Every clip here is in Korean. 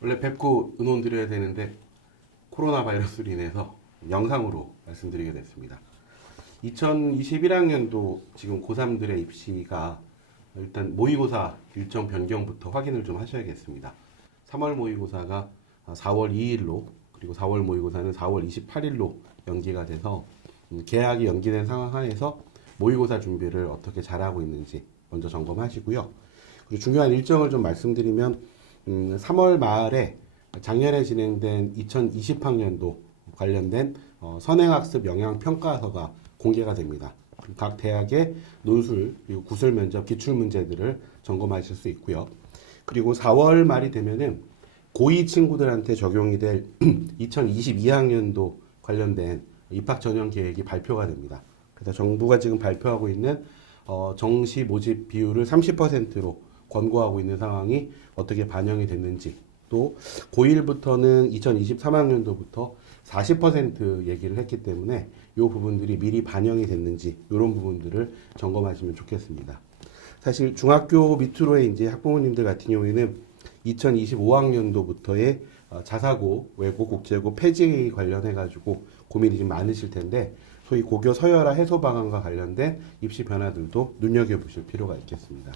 원래 뵙고 의논 드려야 되는데 코로나 바이러스로 인해서 영상으로 말씀드리게 됐습니다. 2021학년도 지금 고3들의 입시가 일단 모의고사 일정 변경부터 확인을 좀 하셔야겠습니다. 3월 모의고사가 4월 2일로 그리고 4월 모의고사는 4월 28일로 연기가 돼서 개학이 연기된 상황 하에서 모의고사 준비를 어떻게 잘하고 있는지 먼저 점검하시고요. 그리고 중요한 일정을 좀 말씀드리면 3월 말에 작년에 진행된 2020학년도 관련된 선행학습 영향평가서가 공개가 됩니다. 각 대학의 논술 그리고 구술 면접 기출 문제들을 점검하실 수 있고요. 그리고 4월 말이 되면은 고2 친구들한테 적용이 될 2022학년도 관련된 입학 전형 계획이 발표가 됩니다. 그래서 정부가 지금 발표하고 있는 정시 모집 비율을 30%로 권고하고 있는 상황이 어떻게 반영이 됐는지, 또 고1부터는 2023학년도부터 40% 얘기를 했기 때문에 이 부분들이 미리 반영이 됐는지 이런 부분들을 점검하시면 좋겠습니다. 사실 중학교 밑으로의 이제 학부모님들 같은 경우에는 2025학년도부터의 자사고, 외고, 국제고 폐지 관련해 가지고 고민이 좀 많으실 텐데 소위 고교 서열화 해소 방안과 관련된 입시 변화들도 눈여겨보실 필요가 있겠습니다.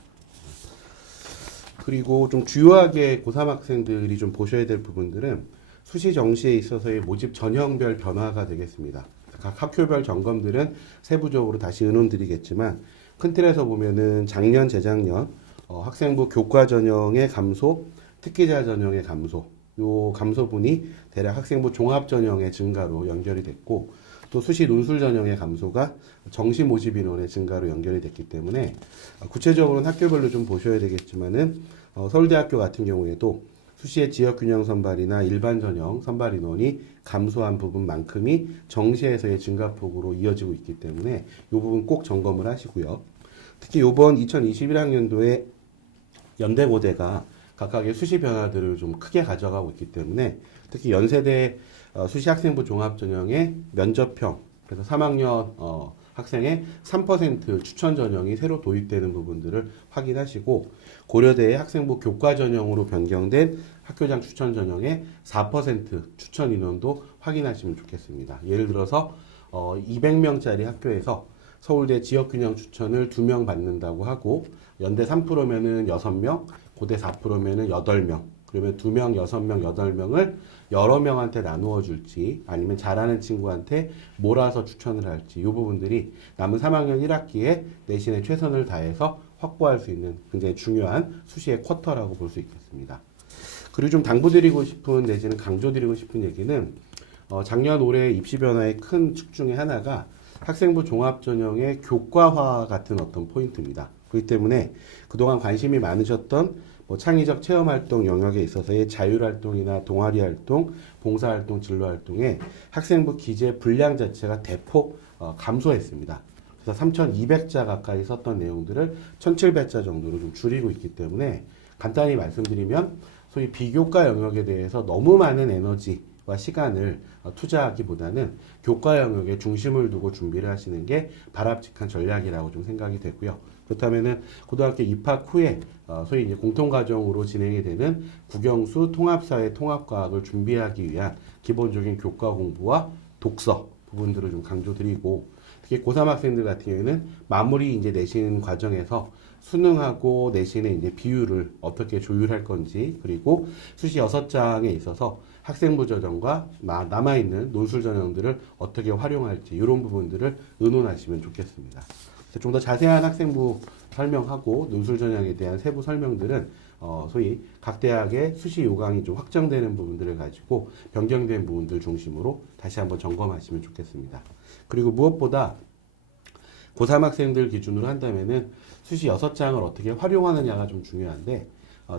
그리고 좀 주요하게 고3 학생들이 좀 보셔야 될 부분들은 수시 정시에 있어서의 모집 전형별 변화가 되겠습니다. 각 학교별 점검들은 세부적으로 다시 의논드리겠지만 큰 틀에서 보면은 작년, 재작년 학생부 교과 전형의 감소, 특기자 전형의 감소, 요 감소분이 대략 학생부 종합 전형의 증가로 연결이 됐고, 또 수시 논술 전형의 감소가 정시 모집 인원의 증가로 연결이 됐기 때문에 구체적으로는 학교별로 좀 보셔야 되겠지만은 서울대학교 같은 경우에도 수시의 지역균형 선발이나 일반 전형 선발 인원이 감소한 부분만큼이 정시에서의 증가폭으로 이어지고 있기 때문에 이 부분 꼭 점검을 하시고요. 특히 이번 2021학년도에 연대고대가 각각의 수시 변화들을 좀 크게 가져가고 있기 때문에 특히 연세대 수시 학생부 종합전형의 면접형, 그래서 3학년 학생의 3% 추천 전형이 새로 도입되는 부분들을 확인하시고, 고려대의 학생부 교과 전형으로 변경된 학교장 추천 전형의 4% 추천 인원도 확인하시면 좋겠습니다. 예를 들어서 200명짜리 학교에서 서울대 지역균형 추천을 2명 받는다고 하고 연대 3%면은 6명, 고대 4%면은 8명. 그러면 2명, 6명, 8명을 여러 명한테 나누어 줄지 아니면 잘하는 친구한테 몰아서 추천을 할지 이 부분들이 남은 3학년 1학기에 내신에 최선을 다해서 확보할 수 있는 굉장히 중요한 수시의 쿼터라고 볼 수 있겠습니다. 그리고 좀 당부드리고 싶은 내지는 강조드리고 싶은 얘기는 작년 올해 입시 변화의 큰 축 중에 하나가 학생부 종합전형의 교과화 같은 어떤 포인트입니다. 그렇기 때문에 그동안 관심이 많으셨던 창의적 체험활동 영역에 있어서의 자율활동이나 동아리활동, 봉사활동, 진로활동에 학생부 기재 분량 자체가 대폭 감소했습니다. 그래서 3,200자 가까이 썼던 내용들을 1,700자 정도로 좀 줄이고 있기 때문에 간단히 말씀드리면 소위 비교과 영역에 대해서 너무 많은 에너지와 시간을 투자하기보다는 교과 영역에 중심을 두고 준비를 하시는 게 바람직한 전략이라고 좀 생각이 되고요. 그렇다면은 고등학교 입학 후에 소위 이제 공통과정으로 진행이 되는 국영수 통합사회 통합과학을 준비하기 위한 기본적인 교과 공부와 독서 부분들을 좀 강조드리고, 특히 고3 학생들 같은 경우에는 마무리 이제 내신 과정에서 수능하고 내신의 이제 비율을 어떻게 조율할 건지, 그리고 수시 6장에 있어서 학생부 전형과 남아있는 논술 전형들을 어떻게 활용할지 이런 부분들을 의논하시면 좋겠습니다. 좀 더 자세한 학생부 설명하고 논술 전형에 대한 세부 설명들은 소위 각 대학의 수시 요강이 좀 확정되는 부분들을 가지고 변경된 부분들 중심으로 다시 한번 점검하시면 좋겠습니다. 그리고 무엇보다 고3 학생들 기준으로 한다면은 수시 6장을 어떻게 활용하느냐가 좀 중요한데,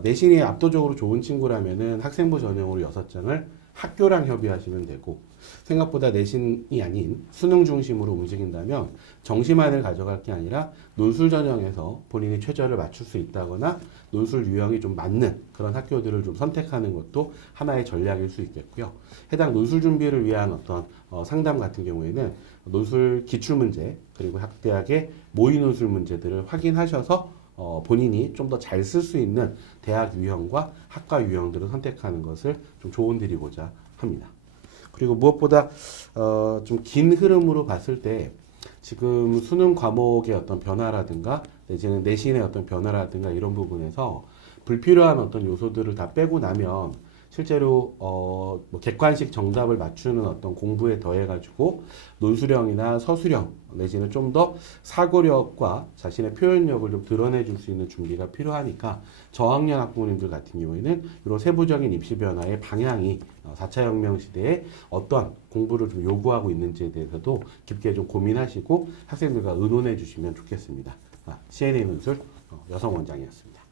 내신이 압도적으로 좋은 친구라면은 학생부 전형으로 6장을 학교랑 협의하시면 되고, 생각보다 내신이 아닌 수능 중심으로 움직인다면 정시만을 가져갈 게 아니라 논술 전형에서 본인이 최저를 맞출 수 있다거나 논술 유형이 좀 맞는 그런 학교들을 좀 선택하는 것도 하나의 전략일 수 있겠고요. 해당 논술 준비를 위한 어떤 상담 같은 경우에는 논술 기출문제 그리고 각 대학의 모의 논술 문제들을 확인하셔서 본인이 좀 더 잘 쓸 수 있는 대학 유형과 학과 유형들을 선택하는 것을 좀 조언드리고자 합니다. 그리고 무엇보다 좀 긴 흐름으로 봤을 때 지금 수능 과목의 어떤 변화라든가 내지는 내신의 어떤 변화라든가 이런 부분에서 불필요한 어떤 요소들을 다 빼고 나면 실제로 뭐 객관식 정답을 맞추는 어떤 공부에 더해 가지고 논술형이나 서술형 내지는 좀 더 사고력과 자신의 표현력을 좀 드러내 줄 수 있는 준비가 필요하니까 저학년 학부모님들 같은 경우에는 이런 세부적인 입시 변화의 방향이 4차 혁명 시대에 어떤 공부를 좀 요구하고 있는지에 대해서도 깊게 좀 고민하시고 학생들과 의논해 주시면 좋겠습니다. CNN 논술 여성 원장이었습니다.